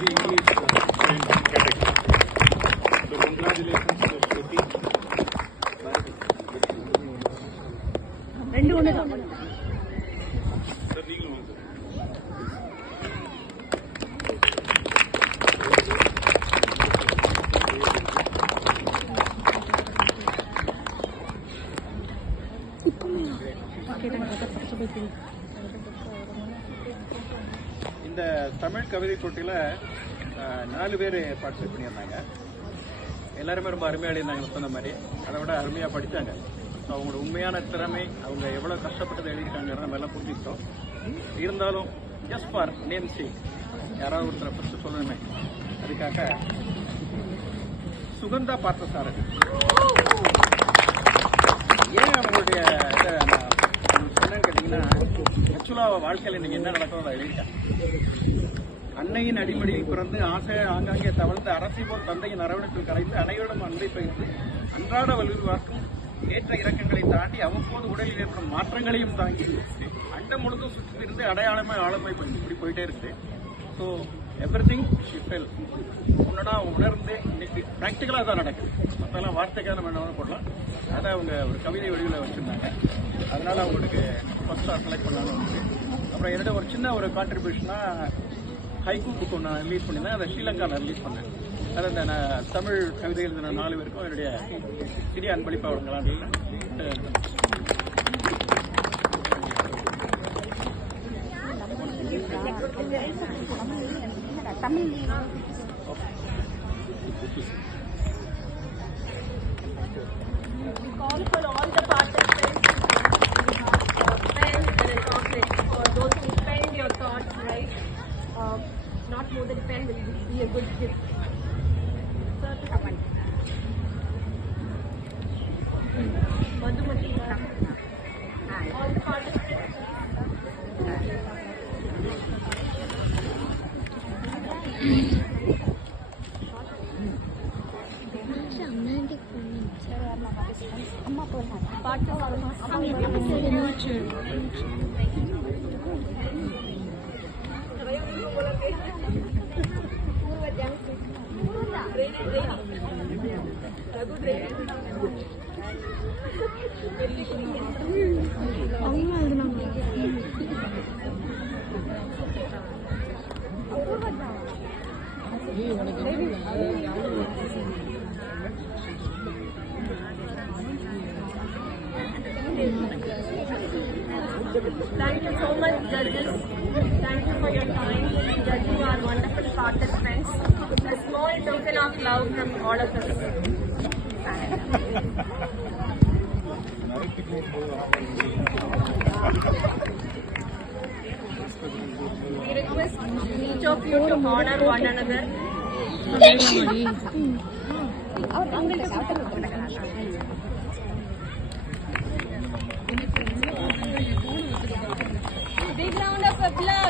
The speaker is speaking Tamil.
Hindi English category. So congratulations to Shruti. ரெண்டு ஒன்று தான். Sir, நீங்களும் வாங்க. இந்த தமிழ் கவிதை போட்டியில் 4 பேர் பார்ட்டிசிபேட் பண்ணியிருந்தாங்க. எல்லாருமே ரொம்ப அருமையாக எழுதினாங்க. சொன்ன மாதிரி அதை விட அருமையாக படித்தாங்க. ஸோ அவங்களோட உண்மையான திறமை, அவங்க எவ்வளோ கஷ்டப்பட்டு எழுதியிருக்காங்கிறத நம்ம எல்லாம் புரிஞ்சுக்கிட்டோம். இருந்தாலும் ஜஸ்ட் ஃபார் நேம் சேக் யாராவது ஒருத்தரை ஃபஸ்ட்டு சொல்லணுமே, அதுக்காக சுகந்தா பார்த்தசாரதி ஏன் அவங்களுடைய இதை என்னன்னு கேட்டிங்கன்னா, ஆக்சுவலாக வாழ்க்கையில் நீங்கள் என்ன நடக்கிறதோ அதை எழுதிட்டாங்க. அன்னையின் அடிப்படையில் பிறந்து ஆங்காங்கே தவழ்ந்து அரசி போல் தந்தையின் அரவணைப்பில் கரைந்து அனைவரிடம் அன்பை பகிர்ந்து அன்றாட வலுவாக்கும் ஏற்ற இறக்கங்களை தாண்டி அவ்வப்போது உடலில் ஏற்படும் மாற்றங்களையும் தாங்கி அண்டம் முழுதும் சுற்றி இருந்து அடையாளமே ஆளுமை இப்படி போயிட்டே இருக்கு. ஸோ எவ்ரி திங் ஷிஃபெல் ஒன்றுனா உணர்ந்து இன்னைக்கு ப்ராக்டிக்கலாக தான் நடக்குது. மற்றெல்லாம் வார்த்தைக்காக நம்ம என்ன போடலாம். அதை அவங்க ஒரு கவிதை வடிவில் வச்சுருந்தாங்க. அதனால அவங்களுக்கு ஃபர்ஸ்ட்டாக செலக்ட் பண்ணாலும் வந்து அப்புறம் என்னோட ஒரு சின்ன ஒரு கான்ட்ரிபியூஷனாக ஹைக்கூ புக் ஒன்று ரிலீஸ் பண்ணியிருந்தேன். அதை ஸ்ரீலங்காவில் ரிலீஸ் பண்ணேன். அதை அந்த தமிழ் கவிதை எழுதின 4 பேருக்கும் என்னுடைய சிறிய அன்பளிப்பாக வழங்கலாம். Call for all the participants, pen and a chocolate for those who spend your thoughts, right? Not more than pen will be a good gift. Sir, come on. Madhumati, all the participants. Thank you so much, judges. Thank you for your time. Judging our wonderful participants. A small token of love from all of us. We request each of you to honor one another. Big round of applause.